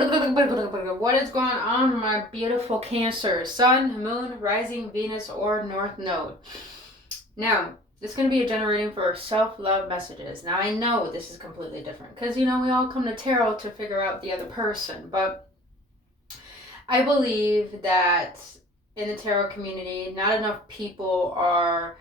What is going on, my beautiful Cancer? Sun, Moon, Rising, Venus, or North Node. Now, this is going to be a generating for self-love messages. Now, I know this is completely different because, we all come to tarot to figure out the other person. But I believe that in the tarot community, not enough people are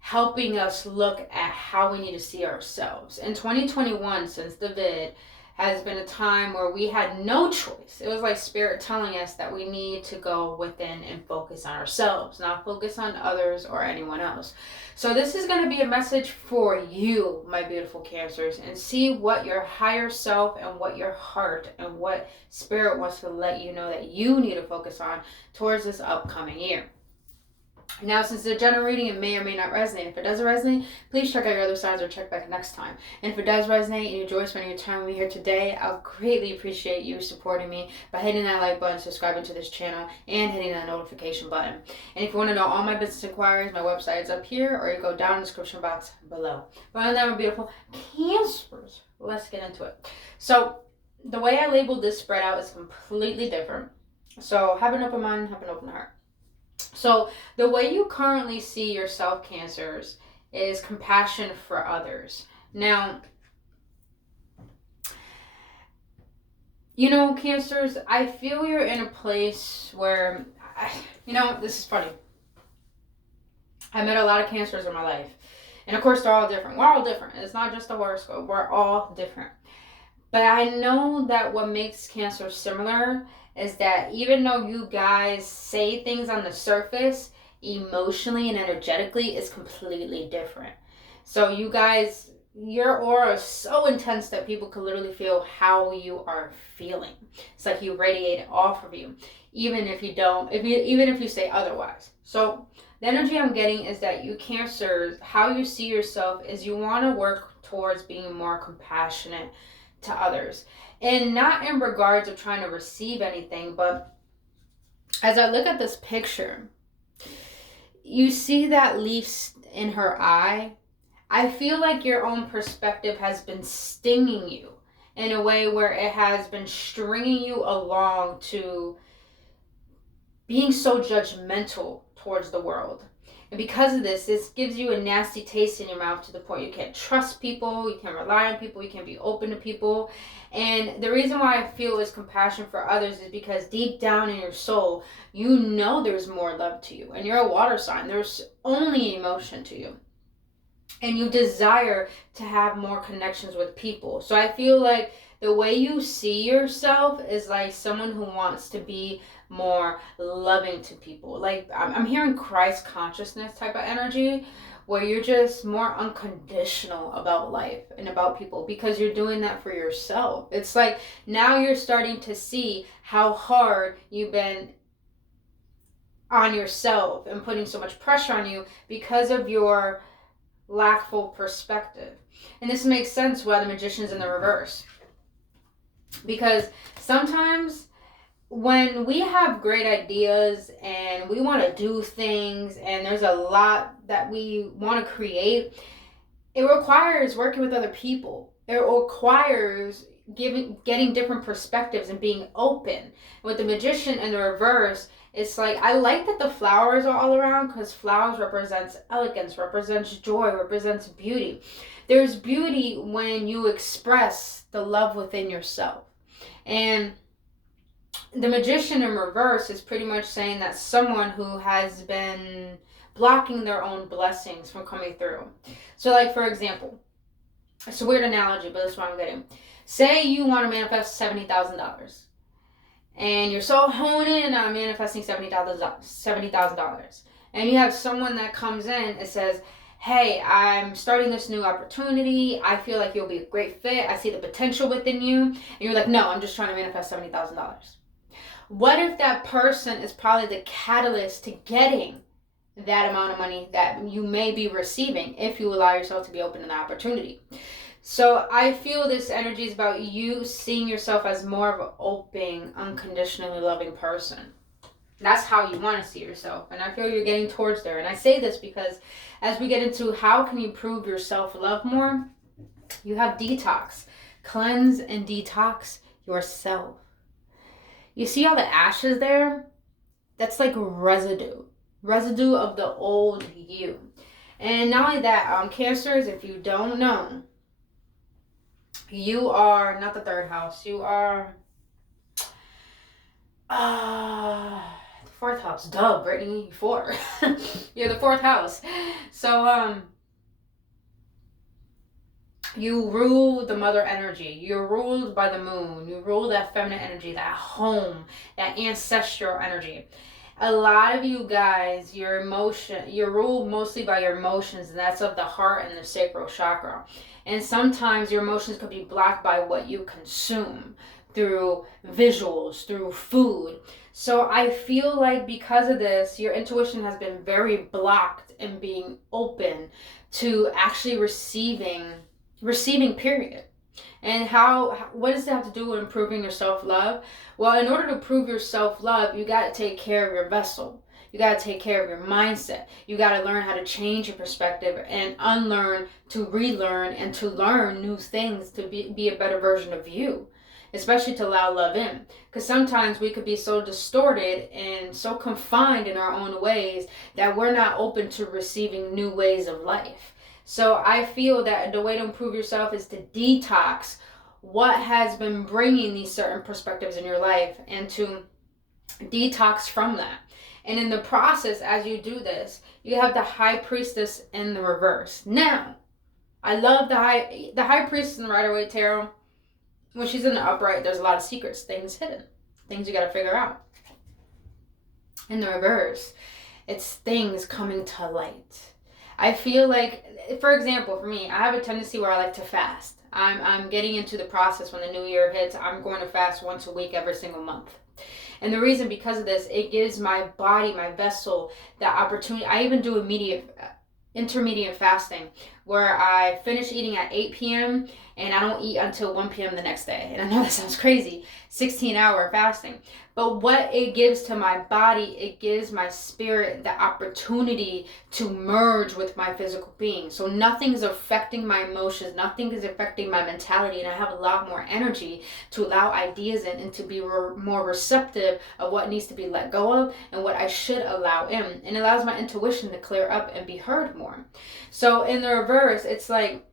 helping us look at how we need to see ourselves. In 2021, since the vid, has been a time where we had no choice. It was like spirit telling us that we need to go within and focus on ourselves, not focus on others or anyone else. So this is going to be a message for you, my beautiful Cancers, and see what your higher self and what your heart and what spirit wants to let you know that you need to focus on towards this upcoming year. Now, since they're generating, it may or may not resonate. If it doesn't resonate, please check out your other signs or check back next time. And if it does resonate and you enjoy spending your time with me here today, I'll greatly appreciate you supporting me by hitting that like button, subscribing to this channel, and hitting that notification button. And if you want to know all my business inquiries, my website is up here, or you go down in the description box below. But other than that, my beautiful Cancers, let's get into it. So, the way I labeled this spread out is completely different. So, have an open mind, have an open heart. So the way you currently see yourself, Cancers, is compassion for others. Now, Cancers, I feel you're in a place where, this is funny. I met a lot of Cancers in my life. And of course, they're all different. We're all different. It's not just a horoscope. We're all different. But I know that what makes Cancer similar is that even though you guys say things on the surface, emotionally and energetically is completely different. So you guys, your aura is so intense that people can literally feel how you are feeling. It's like you radiate it off of you, even if you say otherwise. So the energy I'm getting is that you Cancers, how you see yourself is you want to work towards being more compassionate to others. And not in regards of trying to receive anything, but as I look at this picture, you see that leaf in her eye. I feel like your own perspective has been stinging you in a way where it has been stringing you along to being so judgmental towards the world. And because of this gives you a nasty taste in your mouth to the point you can't trust people, you can't rely on people, you can't be open to people. And the reason why I feel is compassion for others is because deep down in your soul, you know there's more love to you. And you're a water sign. There's only emotion to you. And you desire to have more connections with people. So I feel like the way you see yourself is like someone who wants to be more loving to people. Like I'm hearing Christ consciousness type of energy where you're just more unconditional about life and about people because you're doing that for yourself. It's like now you're starting to see how hard you've been on yourself and putting so much pressure on you because of your lackful perspective. And this makes sense why the Magician's in the reverse. Because sometimes when we have great ideas and we want to do things and there's a lot that we want to create, it requires working with other people. It requires getting different perspectives and being open. With the Magician in the reverse, it's like, I like that the flowers are all around because flowers represents elegance, represents joy, represents beauty. There's beauty when you express the love within yourself. And the Magician in reverse is pretty much saying that someone who has been blocking their own blessings from coming through. So like, for example, it's a weird analogy, but that's what I'm getting. Say you want to manifest $70,000 and you're so honed in on manifesting $70,000 and you have someone that comes in and says, hey, I'm starting this new opportunity. I feel like you'll be a great fit. I see the potential within you. And you're like, no, I'm just trying to manifest $70,000. What if that person is probably the catalyst to getting that amount of money that you may be receiving if you allow yourself to be open to the opportunity? So I feel this energy is about you seeing yourself as more of an open, unconditionally loving person. That's how you want to see yourself. And I feel you're getting towards there. And I say this because as we get into how can you prove your self-love more, you have detox. Cleanse and detox yourself. You see all the ashes there? That's like residue of the old you. And not only that, Cancers, if you don't know, you are not the third house. You are the fourth house. Duh, Brittany, 4. You're the fourth house. So you rule the mother energy. You're ruled by the moon. You rule that feminine energy, that home, that ancestral energy. A lot of you guys, you're ruled mostly by your emotions, and that's of the heart and the sacral chakra. And sometimes your emotions could be blocked by what you consume through visuals, through food. So I feel like because of this, your intuition has been very blocked in being open to actually receiving, period. And what does that have to do with improving your self-love? Well, in order to prove your self-love, you got to take care of your vessel. You got to take care of your mindset. You got to learn how to change your perspective and unlearn to relearn and to learn new things to be a better version of you, especially to allow love in. Because sometimes we could be so distorted and so confined in our own ways that we're not open to receiving new ways of life. So I feel that the way to improve yourself is to detox what has been bringing these certain perspectives in your life and to detox from that. And in the process, as you do this, you have the High Priestess in the reverse. Now, I love the High Priestess in the Rider-Waite Tarot. When she's in the upright, there's a lot of secrets, things hidden, things you got to figure out. In the reverse, it's things coming to light. I feel like, for example, for me, I have a tendency where I like to fast. I'm getting into the process when the new year hits. I'm going to fast once a week every single month. And the reason, because of this, it gives my body, my vessel, the opportunity. I even do intermediate fasting where I finish eating at 8 p.m. and I don't eat until 1 p.m. the next day. And I know that sounds crazy, 16-hour fasting. But what it gives to my body, it gives my spirit the opportunity to merge with my physical being. So nothing's affecting my emotions, nothing is affecting my mentality, and I have a lot more energy to allow ideas in and to be more receptive of what needs to be let go of and what I should allow in. And it allows my intuition to clear up and be heard more. So in the reverse, it's like,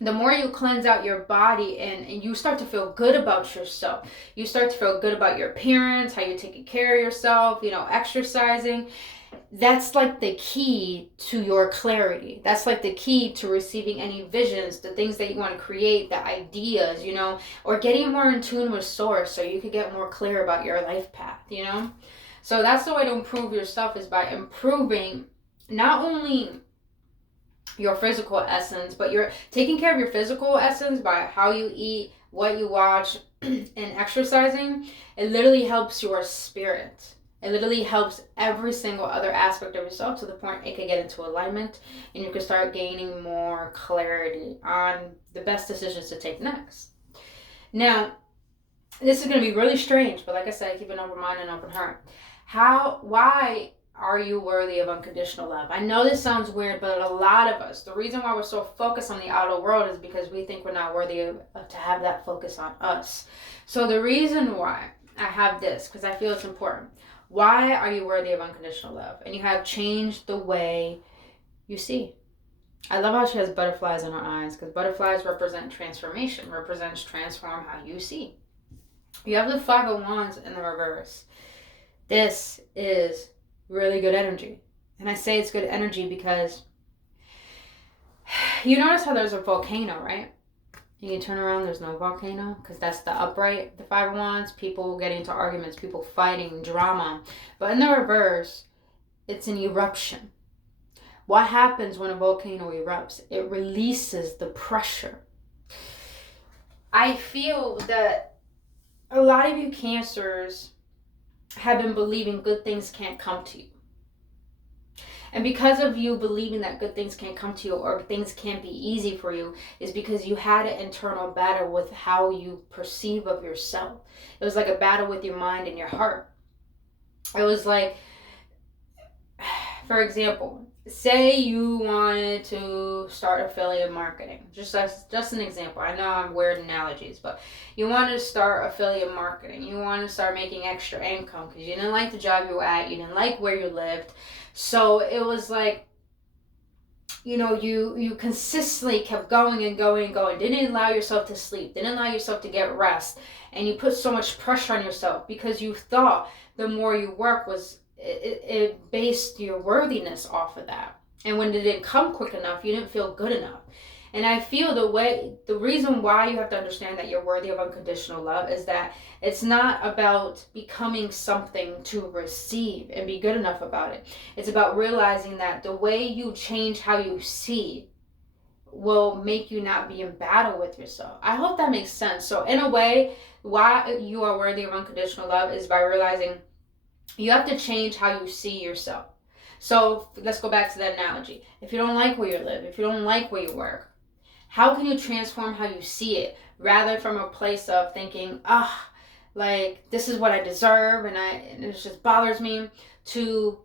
the more you cleanse out your body and you start to feel good about yourself, you start to feel good about your appearance, how you're taking care of yourself, exercising. That's like the key to your clarity. That's like the key to receiving any visions, the things that you want to create, the ideas, or getting more in tune with source so you could get more clear about your life path, So that's the way to improve yourself, is by improving not only your physical essence, but you're taking care of your physical essence by how you eat, what you watch, and exercising. It literally helps your spirit. It literally helps every single other aspect of yourself to the point it can get into alignment and you can start gaining more clarity on the best decisions to take next. Now, this is going to be really strange, but like I said, keep an open mind and open heart. Why are you worthy of unconditional love? I know this sounds weird, but a lot of us, the reason why we're so focused on the outer world is because we think we're not worthy to have that focus on us. So the reason why I have this, because I feel it's important. Why are you worthy of unconditional love? And you have changed the way you see. I love how she has butterflies in her eyes, because butterflies represent transformation, represents transform how you see. You have the Five of Wands in the reverse. This is really good energy. And I say it's good energy because you notice how there's a volcano, right? You can turn around, there's no volcano, because that's the upright, the Five of Wands, people getting into arguments, people fighting, drama. But in the reverse, it's an eruption. What happens when a volcano erupts? It releases the pressure. I feel that a lot of you Cancers have been believing good things can't come to you. And because of you believing that good things can't come to you or things can't be easy for you is because you had an internal battle with how you perceive of yourself. It was like a battle with your mind and your heart. It was like, for example, say you wanted to start affiliate marketing. Just an example. I know I'm weird analogies, but you wanted to start affiliate marketing. You wanted to start making extra income because you didn't like the job you were at. You didn't like where you lived. So it was like, you consistently kept going and going and going. Didn't allow yourself to sleep. Didn't allow yourself to get rest. And you put so much pressure on yourself because you thought the more you work it based your worthiness off of that. And when it didn't come quick enough, you didn't feel good enough. And I feel the reason why you have to understand that you're worthy of unconditional love is that it's not about becoming something to receive and be good enough about it. It's about realizing that the way you change how you see will make you not be in battle with yourself. I hope that makes sense. So in a way, why you are worthy of unconditional love is by realizing you have to change how you see yourself. So let's go back to that analogy. If you don't like where you live, if you don't like where you work, how can you transform how you see it rather from a place of thinking, like this is what I deserve and it just bothers me, to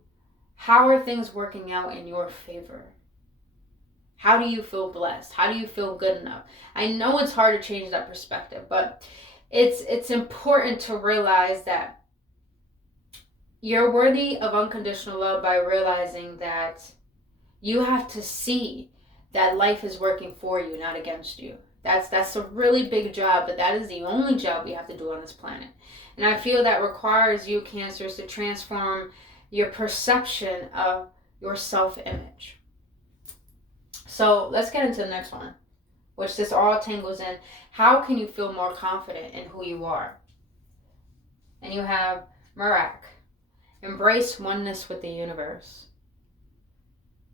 how are things working out in your favor? How do you feel blessed? How do you feel good enough? I know it's hard to change that perspective, but it's important to realize that you're worthy of unconditional love by realizing that you have to see that life is working for you, not against you. That's a really big job, but that is the only job we have to do on this planet. And I feel that requires you, Cancers, to transform your perception of your self-image. So let's get into the next one, which this all tangles in. How can you feel more confident in who you are? And you have Merak. Embrace oneness with the universe.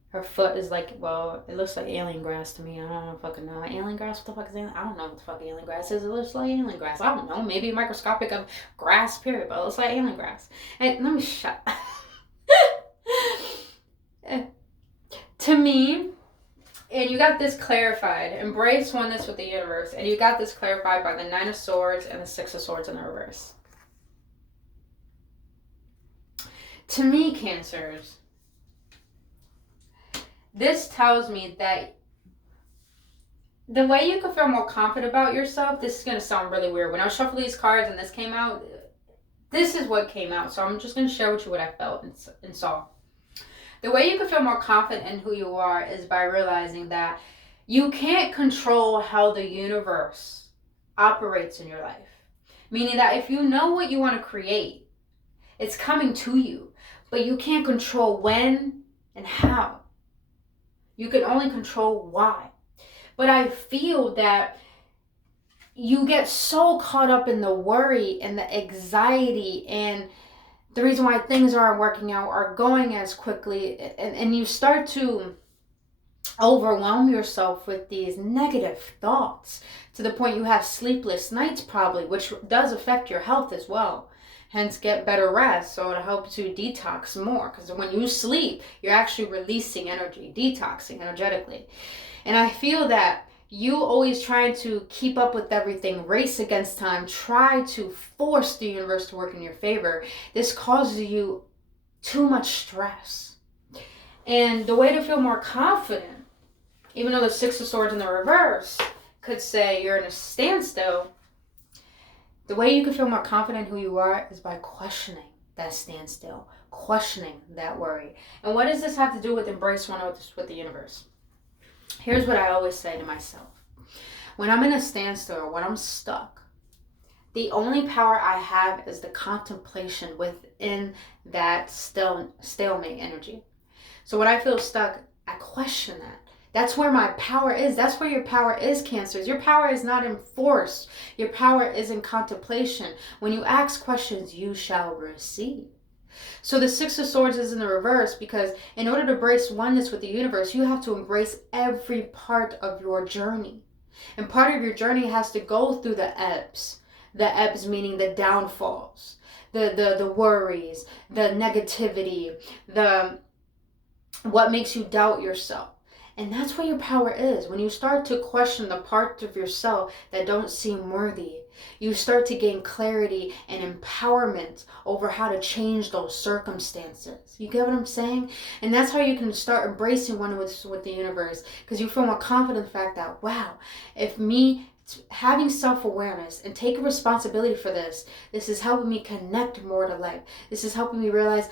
Her foot is like, well, it looks like alien grass to me. I don't fucking know. Alien grass? What the fuck is alien? I don't know what the fuck alien grass is. It looks like alien grass. I don't know. Maybe microscopic of grass, period. But it looks like alien grass. And let me shut. To me, and you got this clarified. Embrace oneness with the universe. And you got this clarified by the 9 of Swords and the 6 of Swords in the reverse. To me, Cancers, this tells me that the way you can feel more confident about yourself, this is going to sound really weird. When I shuffled these cards and this came out, this is what came out. So I'm just going to share with you what I felt and saw. The way you can feel more confident in who you are is by realizing that you can't control how the universe operates in your life. Meaning that if you know what you want to create, it's coming to you. But you can't control when and how. You can only control why. But I feel that you get so caught up in the worry and the anxiety and the reason why things aren't working out or going as quickly, and you start to overwhelm yourself with these negative thoughts to the point you have sleepless nights probably, which does affect your health as well. Hence, get better rest so it'll help to detox more. Because when you sleep, you're actually releasing energy, detoxing energetically. And I feel that you always trying to keep up with everything, race against time, try to force the universe to work in your favor. This causes you too much stress. And the way to feel more confident, even though the 6 of Swords in the reverse could say you're in a standstill, the way you can feel more confident in who you are is by questioning that standstill, questioning that worry. And what does this have to do with embrace oneness with the universe? Here's what I always say to myself. When I'm in a standstill or when I'm stuck, the only power I have is the contemplation within that stalemate energy. So when I feel stuck, I question that. That's where my power is. That's where your power is, Cancers. Your power is not in force. Your power is in contemplation. When you ask questions, you shall receive. So the 6 of Swords is in the reverse because in order to embrace oneness with the universe, you have to embrace every part of your journey. And part of your journey has to go through the ebbs. The ebbs meaning the downfalls, the worries, the negativity, what makes you doubt yourself. And that's where your power is. When you start to question the parts of yourself that don't seem worthy, You start to gain clarity and empowerment over how to change those circumstances. You get what I'm saying? And that's how you can start embracing one with the universe, because you feel more confident in the fact that, wow, if me having self-awareness and taking responsibility for this is helping me connect more to life. This is helping me realize,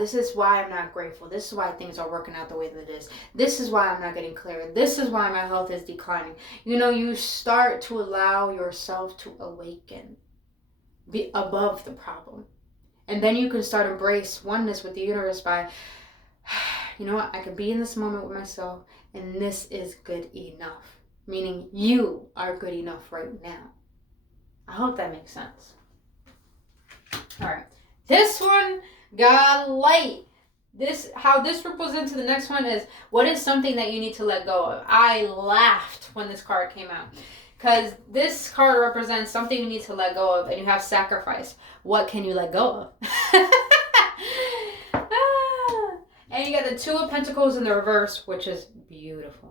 this is why I'm not grateful. This is why things are working out the way that it is. This is why I'm not getting clear. This is why my health is declining. You start to allow yourself to awaken, be above the problem. And then you can start embrace oneness with the universe by, you know what, I can be in this moment with myself, and this is good enough. Meaning you are good enough right now. I hope that makes sense. All right. This one got light. How this ripples into the next one is, what is something that you need to let go of? I laughed when this card came out, because this card represents something you need to let go of, and you have sacrifice. What can you let go of? And you got the Two of Pentacles in the reverse, which is beautiful.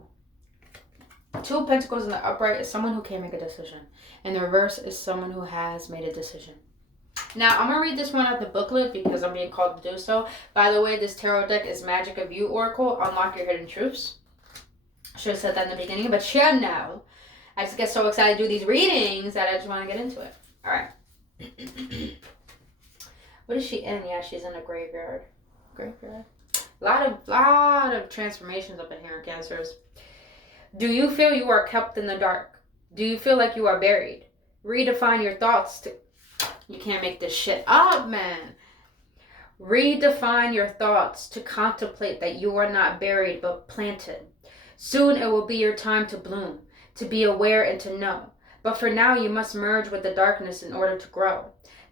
Two of Pentacles in the upright is someone who can't make a decision. And the reverse is someone who has made a decision. Now, I'm going to read this one out the booklet because I'm being called to do so. By the way, this tarot deck is Magic of You Oracle. Unlock Your Hidden Truths. I should have said that in the beginning, but you know. I just get so excited to do these readings that I just want to get into it. All right. What is she in? Yeah, she's in a graveyard. Graveyard. A lot of transformations up in here, Cancers. Do you feel you are kept in the dark? Do you feel like you are buried? Redefine your thoughts to... You can't make this shit up, man. Redefine your thoughts to contemplate that you are not buried but planted. Soon it will be your time to bloom, to be aware and to know. But for now you must merge with the darkness in order to grow.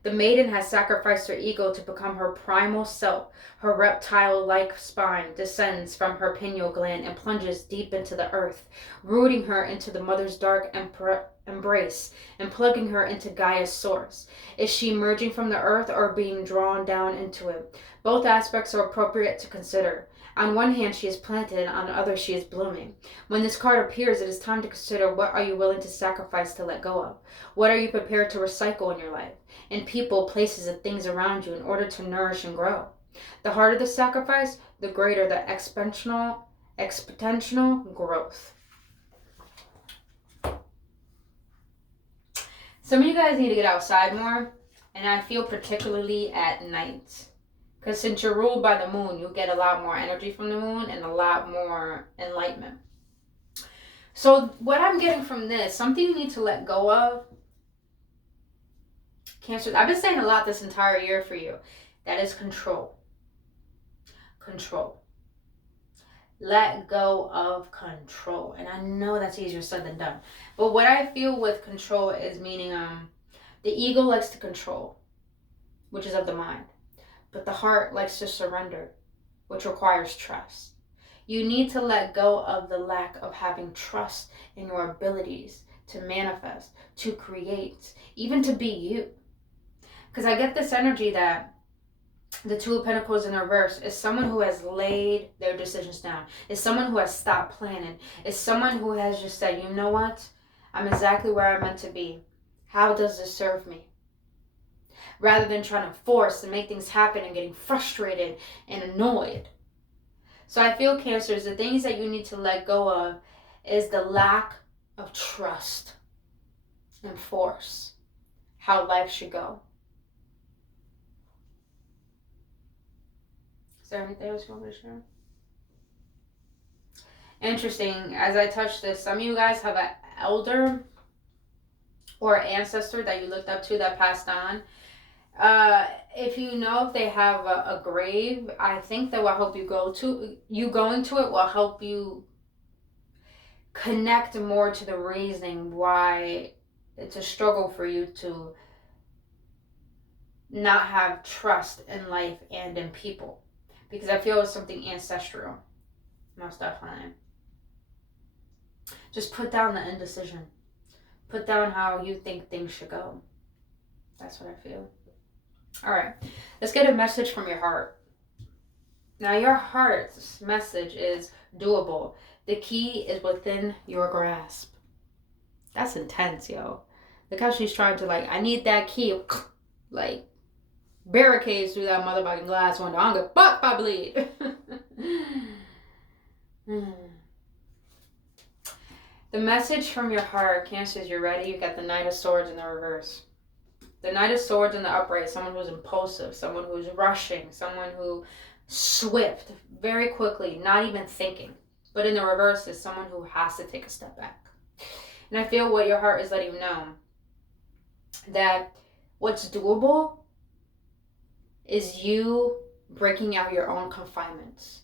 The maiden has sacrificed her ego to become her primal self. Her reptile-like spine descends from her pineal gland and plunges deep into the earth, rooting her into the mother's dark embrace and plugging her into Gaia's source. Is she emerging from the earth or being drawn down into it? Both aspects are appropriate to consider. On one hand, she is planted, and on the other, she is blooming. When this card appears, it is time to consider, what are you willing to sacrifice to let go of? What are you prepared to recycle in your life, in people, places, and things around you in order to nourish and grow? The harder the sacrifice, the greater the exponential growth. Some of you guys need to get outside more, and I feel particularly at night. Because since you're ruled by the moon, you get a lot more energy from the moon and a lot more enlightenment. So what I'm getting from this, something you need to let go of, Cancer, I've been saying a lot this entire year for you. That is control. Control. Let go of control. And I know that's easier said than done. But what I feel with control is meaning the ego likes to control, which is of the mind. But the heart likes to surrender, which requires trust. You need to let go of the lack of having trust in your abilities to manifest, to create, even to be you. Because I get this energy that the Two of Pentacles in reverse is someone who has laid their decisions down. Is someone who has stopped planning. Is someone who has just said, you know what? I'm exactly where I'm meant to be. How does this serve me? Rather than trying to force and make things happen and getting frustrated and annoyed. So I feel, Cancers, the things that you need to let go of is the lack of trust and force how life should go. Is there anything else you want me to share? Interesting, as I touch this, some of you guys have an elder or ancestor that you looked up to that passed on. If you know if they have a grave, I think that will help you going to it will help you connect more to the reasoning why it's a struggle for you to not have trust in life and in people. Because I feel it's something ancestral. Most definitely. Just put down the indecision. Put down how you think things should go. That's what I feel. Alright, let's get a message from your heart. Now your heart's message is doable. The key is within your grasp. That's intense, yo. Look how she's trying to, like, I need that key. Like, barricades through that motherfucking glass window. I don't give a fuck if I bleed. The message from your heart, Cancers, you're ready? You got the Knight of Swords in the reverse. The Knight of Swords in the upright, someone who's impulsive, someone who's rushing, someone who swift, very quickly, not even thinking. But in the reverse is someone who has to take a step back. And I feel what your heart is letting you know, that what's doable is you breaking out your own confinements.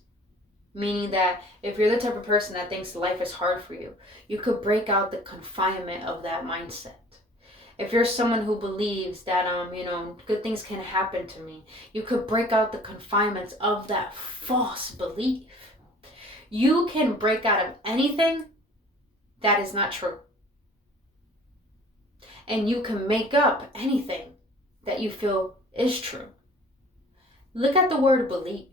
Meaning that if you're the type of person that thinks life is hard for you, you could break out the confinement of that mindset. If you're someone who believes that, good things can happen to me, you could break out the confinements of that false belief. You can break out of anything that is not true. And you can make up anything that you feel is true. Look at the word believe.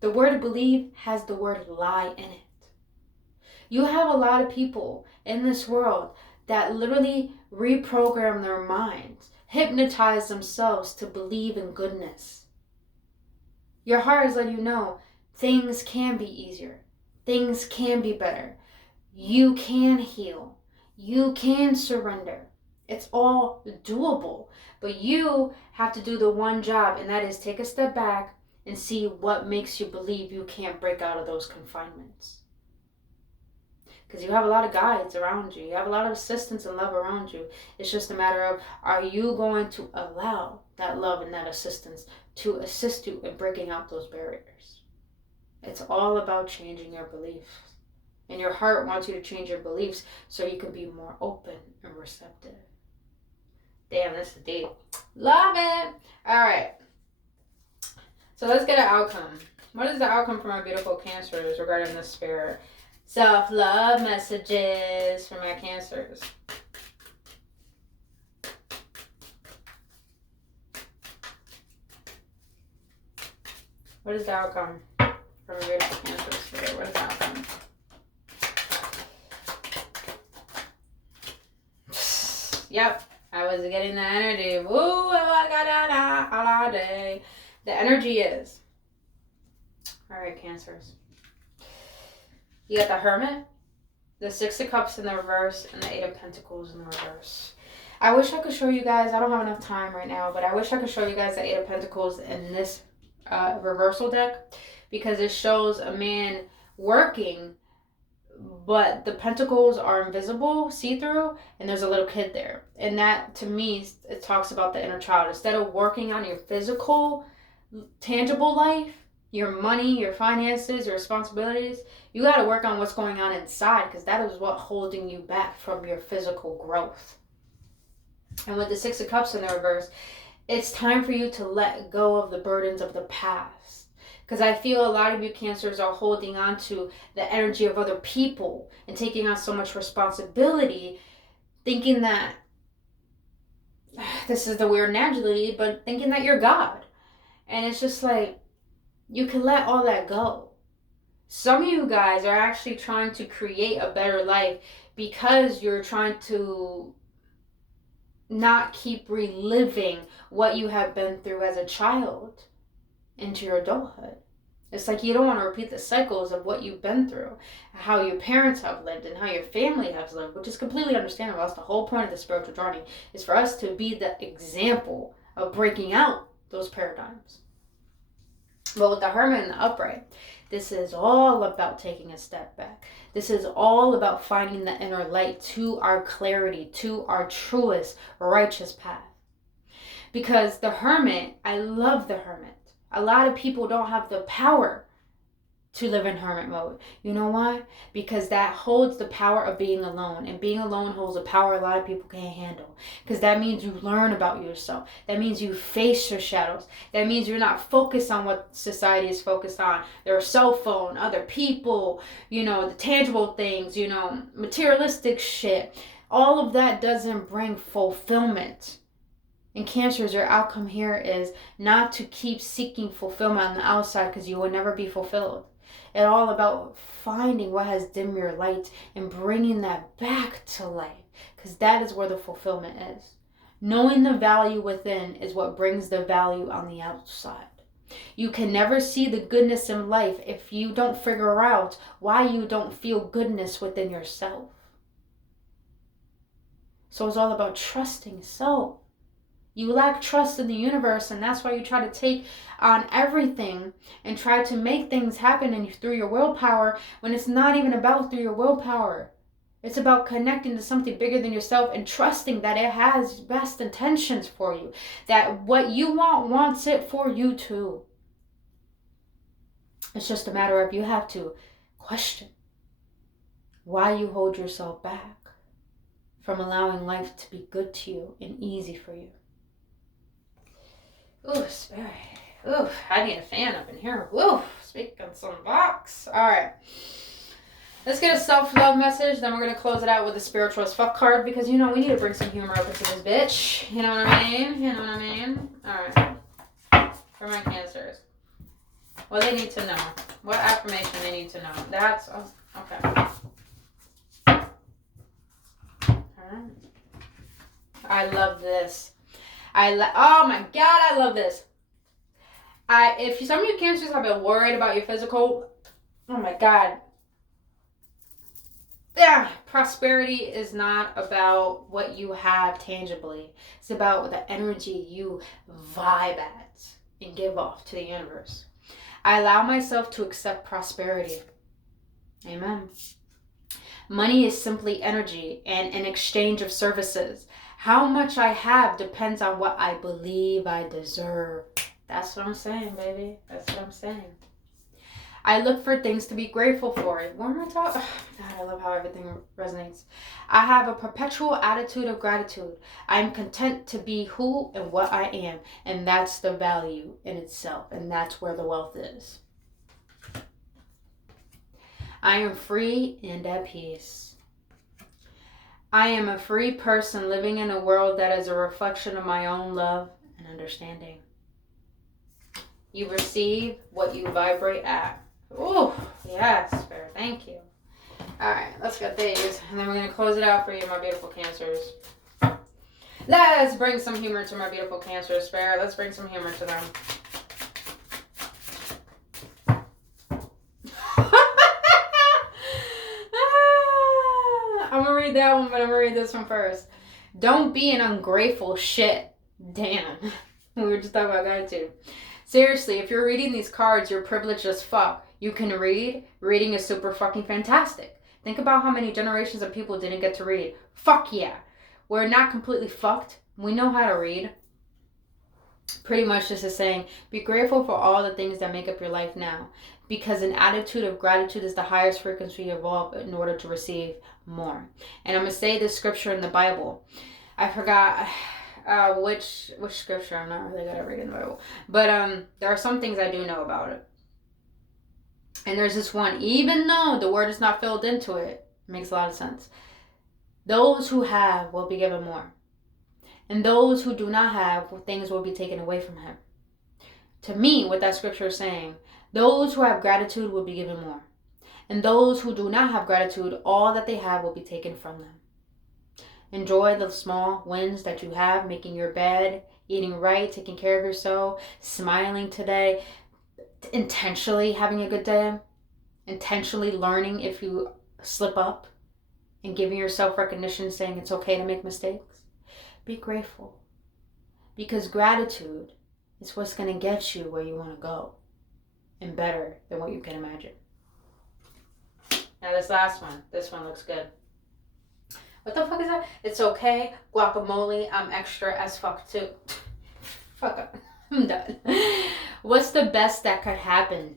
The word believe has the word lie in it. You have a lot of people in this world that literally reprogram their minds, hypnotize themselves to believe in goodness. Your heart is letting you know things can be easier. Things can be better. You can heal. You can surrender. It's all doable. But you have to do the one job, and that is take a step back and see what makes you believe you can't break out of those confinements. Because you have a lot of guides around you. You have a lot of assistance and love around you. It's just a matter of, are you going to allow that love and that assistance to assist you in breaking out those barriers? It's all about changing your beliefs. And your heart wants you to change your beliefs so you can be more open and receptive. Damn, this is deep. Love it. All right. So let's get an outcome. What is the outcome for my beautiful Cancers regarding this spirit? Self-love messages for my Cancers. What is the outcome for my beautiful Cancers spirit? What is the outcome? Yep, I was getting the energy. Woo, I got that all day. The energy is, all right, Cancers. You got the Hermit, the Six of Cups in the reverse, and the Eight of Pentacles in the reverse. I wish I could show you guys, I don't have enough time right now, but I wish I could show you guys the Eight of Pentacles in this reversal deck, because it shows a man working, but the pentacles are invisible, see-through, and there's a little kid there. And that, to me, it talks about the inner child. Instead of working on your physical, tangible life, your money, your finances, your responsibilities, you got to work on what's going on inside, because that is what's holding you back from your physical growth. And with the Six of Cups in the reverse, it's time for you to let go of the burdens of the past. Because I feel a lot of you Cancers are holding on to the energy of other people and taking on so much responsibility, thinking that, this is the weird analogy, but thinking that you're God. And it's just like, you can let all that go. Some of you guys are actually trying to create a better life because you're trying to not keep reliving what you have been through as a child into your adulthood. It's like you don't want to repeat the cycles of what you've been through, how your parents have lived and how your family has lived, which is completely understandable. That's the whole point of the spiritual journey, is for us to be the example of breaking out those paradigms. But with the Hermit and the upright, this is all about taking a step back. This is all about finding the inner light to our clarity, to our truest righteous path. Because the Hermit, I love the Hermit. A lot of people don't have the power to live in hermit mode. You know why? Because that holds the power of being alone. And being alone holds a power a lot of people can't handle. Because that means you learn about yourself. That means you face your shadows. That means you're not focused on what society is focused on. Their cell phone, other people, the tangible things, materialistic shit. All of that doesn't bring fulfillment. And Cancers, your outcome here is not to keep seeking fulfillment on the outside, because you will never be fulfilled. It's all about finding what has dimmed your light and bringing that back to life, because that is where the fulfillment is. Knowing the value within is what brings the value on the outside. You can never see the goodness in life if you don't figure out why you don't feel goodness within yourself. So it's all about trusting self. You lack trust in the universe, and that's why you try to take on everything and try to make things happen through your willpower, when it's not even about through your willpower. It's about connecting to something bigger than yourself and trusting that it has best intentions for you. That what you want wants it for you too. It's just a matter of you have to question why you hold yourself back from allowing life to be good to you and easy for you. Ooh, spirit. Ooh, I need a fan up in here. Woo, speaking some box. All right. Let's get a self-love message. Then we're going to close it out with a spiritual as fuck card, because, we need to bring some humor up into this bitch. You know what I mean? All right. For my Cancers. What they need to know. What affirmation they need to know. That's... okay. All right. I love this. Oh my God, I love this. If some of you Cancers have been worried about your physical, oh my God. Yeah, prosperity is not about what you have tangibly. It's about the energy you vibe at and give off to the universe. I allow myself to accept prosperity. Amen. Money is simply energy and an exchange of services. How much I have depends on what I believe I deserve. That's what I'm saying, baby. That's what I'm saying. I look for things to be grateful for. What am I talking? Oh, God, I love how everything resonates. I have a perpetual attitude of gratitude. I'm content to be who and what I am. And that's the value in itself. And that's where the wealth is. I am free and at peace. I am a free person living in a world that is a reflection of my own love and understanding. You receive what you vibrate at. Oh, yes, Spirit. Thank you. All right, let's get these. And then we're going to close it out for you, my beautiful Cancers. Let's bring some humor to my beautiful Cancers, Spirit. Let's bring some humor to them. I'm going to read that one, but I'm going to read this one first. Don't be an ungrateful shit. Damn. We were just talking about gratitude. Seriously, if you're reading these cards, you're privileged as fuck. You can read. Reading is super fucking fantastic. Think about how many generations of people didn't get to read. Fuck yeah. We're not completely fucked. We know how to read. Pretty much this is saying, be grateful for all the things that make up your life now. Because an attitude of gratitude is the highest frequency you evolve in order to receive more. And I'm going to say this scripture in the Bible. I forgot... which scripture. I'm not really good at reading the Bible, but there are some things I do know about it. And there's this one, even though the word is not filled into it, it makes a lot of sense. Those who have will be given more, and those who do not have, things will be taken away from him. To me, what that scripture is saying, those who have gratitude will be given more, and those who do not have gratitude, all that they have will be taken from them. Enjoy the small wins that you have, making your bed, eating right, taking care of yourself, smiling today, intentionally having a good day, intentionally learning if you slip up, and giving yourself recognition, saying it's okay to make mistakes. Be grateful, because gratitude is what's going to get you where you want to go, and better than what you can imagine. Now this one looks good. What the fuck is that? It's okay, guacamole, I'm extra as fuck too. Fuck up. I'm done. What's the best that could happen?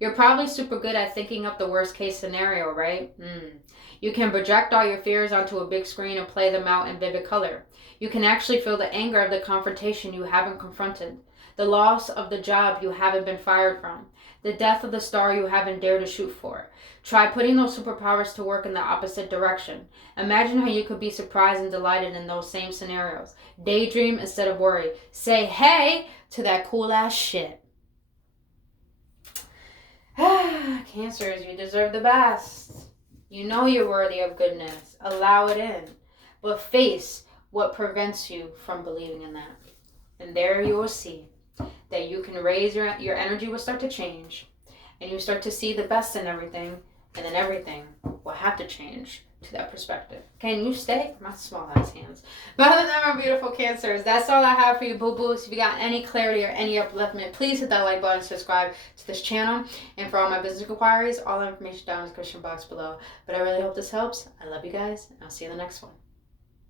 You're probably super good at thinking up the worst case scenario, right? You can project all your fears onto a big screen and play them out in vivid color. You can actually feel the anger of the confrontation you haven't confronted, the loss of the job you haven't been fired from, the death of the star you haven't dared to shoot for. Try putting those superpowers to work in the opposite direction. Imagine how you could be surprised and delighted in those same scenarios. Daydream instead of worry. Say hey to that cool ass shit. Cancers, you deserve the best. You know you're worthy of goodness. Allow it in. But face what prevents you from believing in that. And there you will see that you can raise your energy will start to change. And you start to see the best in everything. And then everything will have to change to that perspective. Can you stay? My small ass hands. But other than that, my beautiful Cancers, that's all I have for you, boo-boos. If you got any clarity or any upliftment, please hit that like button, subscribe to this channel. And for all my business inquiries, all the information down in the description box below. But I really hope this helps. I love you guys, and I'll see you in the next one.